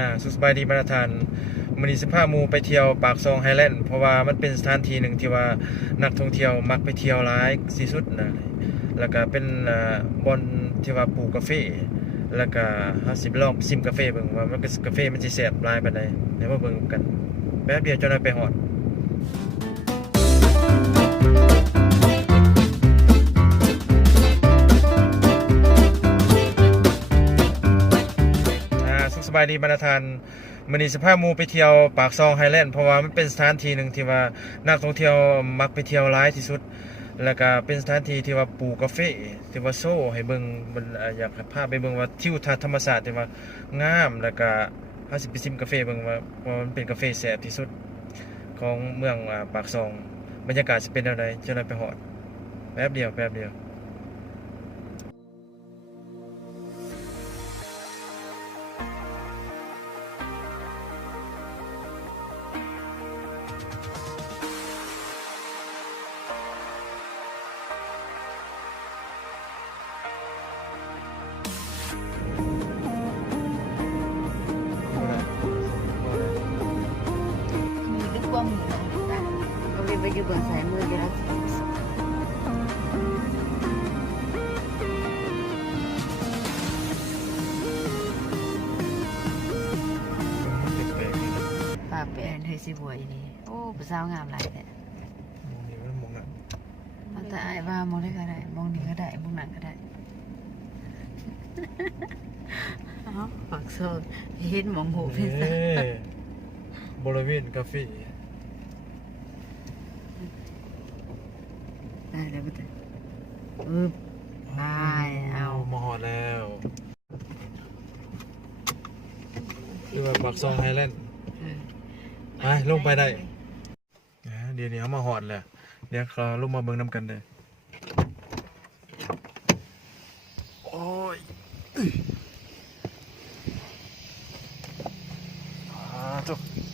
อ่าสุขสบายดีมาราธานมื้อนี้สิพามูไปเที่ยวปากซองไฮแลนด์เพราะว่ามันเป็นสถานที่หนึ่งที่ว่านักท่องเที่ยวมักไปเที่ยวหลายสี่สุดนะแล้วก็เป็นบอนที่ว่าปลูกกาแฟแล้วก็เฮาสิบลองซิมกาแฟเบิ่งว่ามันกาแฟมันสิแซ่บหลายปานใดเดี๋ยวมาเบิ่งกันแป๊บเดียวจนได้ไปฮอด บายดีบรรทานมื้อนี้สิพาหมู่ไปเที่ยวปากซองไฮแลนด์เพราะว่ามันเป็นสถานที่หนึ่งที่ว่านักท่องเที่ยวมักไปเที่ยวหลายที่สุด แล้วก็เป็นสถานที่ที่ว่าปลูกกาแฟที่ว่าโซ่ให้เบิงมันอ่าอยากให้พาไปเบิ่งว่าทิวทัศน์ธรรมชาติที่ว่างามแล้วก็เฮาสิไปชิมกาแฟเบิ่งว่าว่ามันเป็นกาแฟแซ่บที่สุดของเมืองปากซอง บรรยากาศสิเป็นแนวใดจะได้ไปฮอดแป๊บเดียวแป๊บเดียว สิบวยนี่โอ้ผู้สาวงามหลายแต่มองนี่มันมองน่ะเอาแต่ไอ้ว่ามองได้ก็ได้มองนี่ก็ได้มองนั่นก็ได้เอ้าปากโซนเห็นหมองหูเป็นสัเอ้บริเวณกาแฟได้แล้วก็ได้อึบไปเอามาหอดแล้วคือว่าปักซองไฮแลนด์เออ ไปลงไปได้อ่าเดี๋ยวนี้เขามาหอดแล้วเดี๋ยวเขาลงมาเบิ่งน้ำกันเลยโอ้ยอ่าจุกบ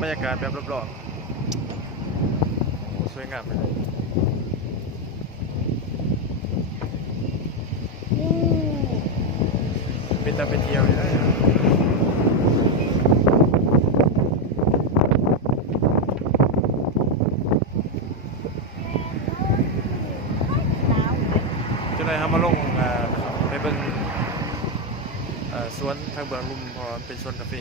บื้องบรรยากาศแบบรอบๆโอ้สวยงามเลยเป็นตาไปเที่ยวเลยนะจะได้ทำมาลงอ่าไปเบิ่งอ่าสวนทางเบื้องลุ่มเพอเป็นสวนกาแฟ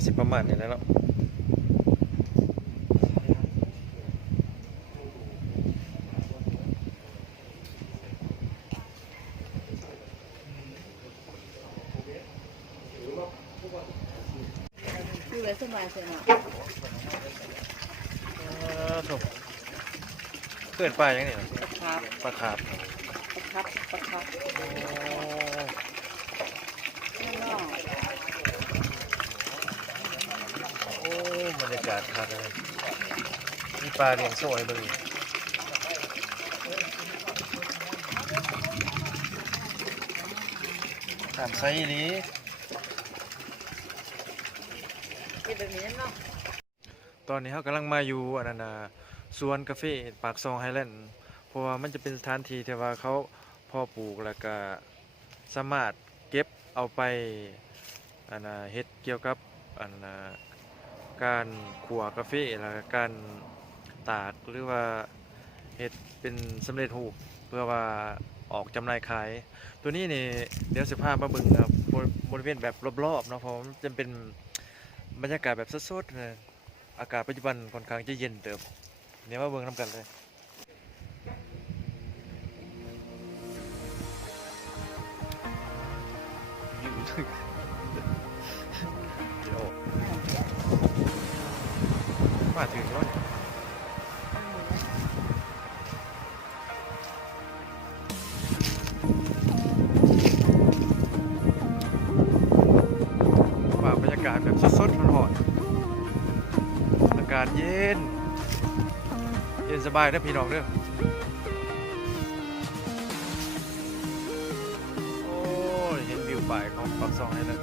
กาศก็สิประมาณนี้แหล้วเนาะเลยสบายเสียเนาะเออถูกเกิดปลาอย่างนี้เหรอประคับปลาขาบประคับประคับโอ้ ข้างนอก โอ้บรรยา กาศครับเลยมีปลาเลี้ยงโซ่ให้เบิ่งถามไซส์นี้กินแบบนี้เนาะตอนนี้เขากำลังมาอยู่อันนั้นน่ะสวนกาแฟปากซองไฮแลนด์เพราะว่ามันจะเป็นสถานที่ที่ว่าเขาเพอปลูกแล้วก็สามารถเก็บเอาไปอันน่ะเฮ็ดเกี่ยวกับอันน่ะ การขัวกาแฟแล้วก็การตากหรือว่าเฮ็ดเป็นสำเร็จรูปเพื่อว่าออกจำหน่ายขาย ตัวนี้นี่เดี๋ยวสิพามาเบิ่งครับบริบริเวณแบบรอบๆเนาะเพราะมันจะเป็นบรรยากาศแบบสดๆนะอากาศปัจจุบันค่อนข้างจะเย็นเติบเดี๋ยวมาเบิ่งน้ำกันเลยอยู่ มาถึงแล้วเนี่ยว่าบรรยากาศแบบสดๆร้อนๆอากาศเย็น เย็นสบายนะพี่น้องเด้อโอ้ยเห็นวิวป่ายของปากซองให้เลย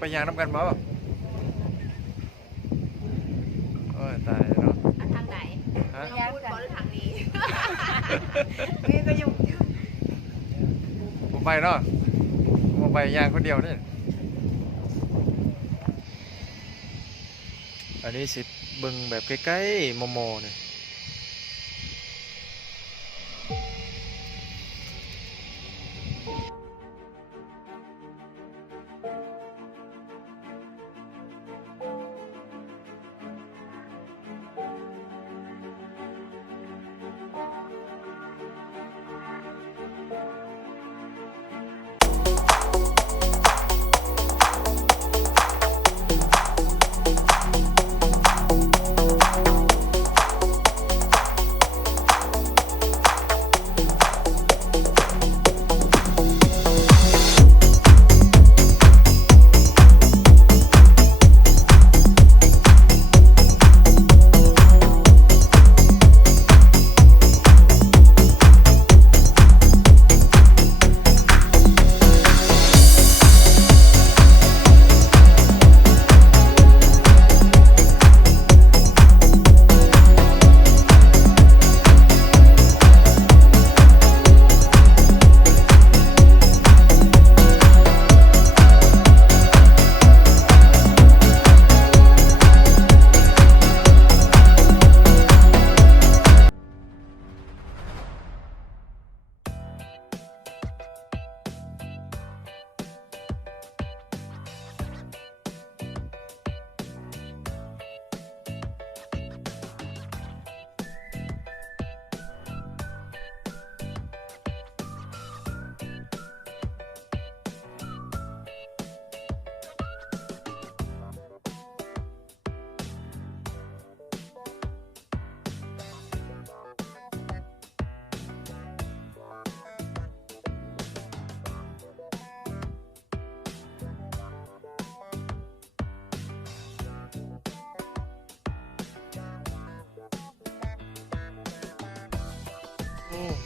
ไปยางน้ำกันบ่โอ้ยตายแล้วเนาะทางไหนฮะยาพูดบอลทางนี้นี่ก็ยุ่งผมไปเนาะผมไปยางคนเดียวเนี่ยอันนี้สิเบิ่งแบบใกล้ๆโมโมเนี่ย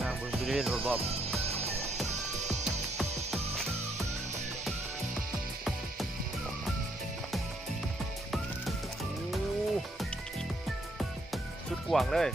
นะมึงไปเล่นรถบอมสุดกว่างเลย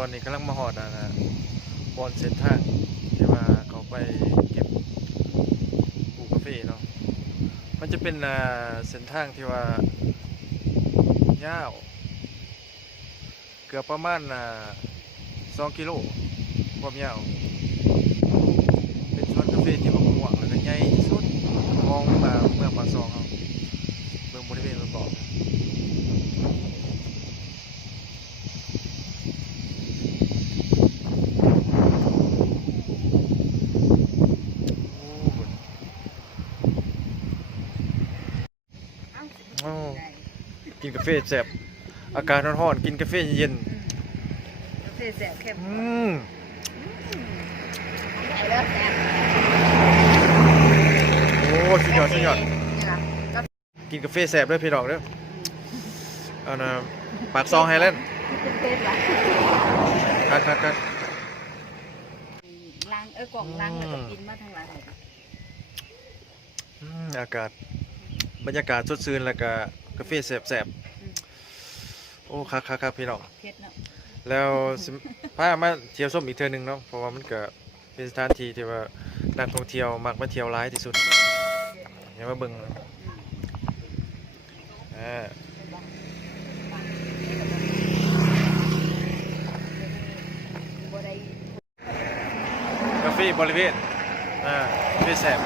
ตอนนี้กำลังมาหอดอะนะบอนเส้นทางที่ว่าเขาไปเก็บปูกาแฟเนาะมันจะเป็นอ่าเส้นทางที่ว่ายาวเกือบประมาณอ่าสองกิโลความยาว เป็นสวนกาแฟที่บ่กว้างแล้วก็ใหญ่ที่สุดของอ่าเมืองปากซองเขาเมืองบริเวณมันบอกนะโอ้โห เอ้าสิ โอ้ ได้ กินกาแฟแซ่บอากาศร้อนๆกินกาแฟเย็นกาแฟแซ่บเข้มๆอืมได้แล้วแซ่บโอ้สุดยอดสุดยอดนี่ล่ะกาแฟกินกาแฟแซ่บเด้อพี่น้องเด้อเอานะปากซองไฮแลนด์เป็นเป็ดล่ะคักคักคักล้างเอ้ยกล่องล้างแล้วก็กินมาทางหลังเลยอืมอากาศบรรยากาศสดชื่นแล้วก็กาแฟแซ่บๆ โอ้คักคักคักพี่น้องเผ็ดเนาะแล้วสิพามาเที่ยวส้มอีกเทื่อหนึงเนาะเพราะว่ามันก็เป็นสถานที่ที่ว่านักท่องเที่ยวมักมาเที่ยวหลายที่สุดอย่ามาเบิ่งอ่าบ่ได้ กาแฟบริเวณอ่ากาแฟแซ่บ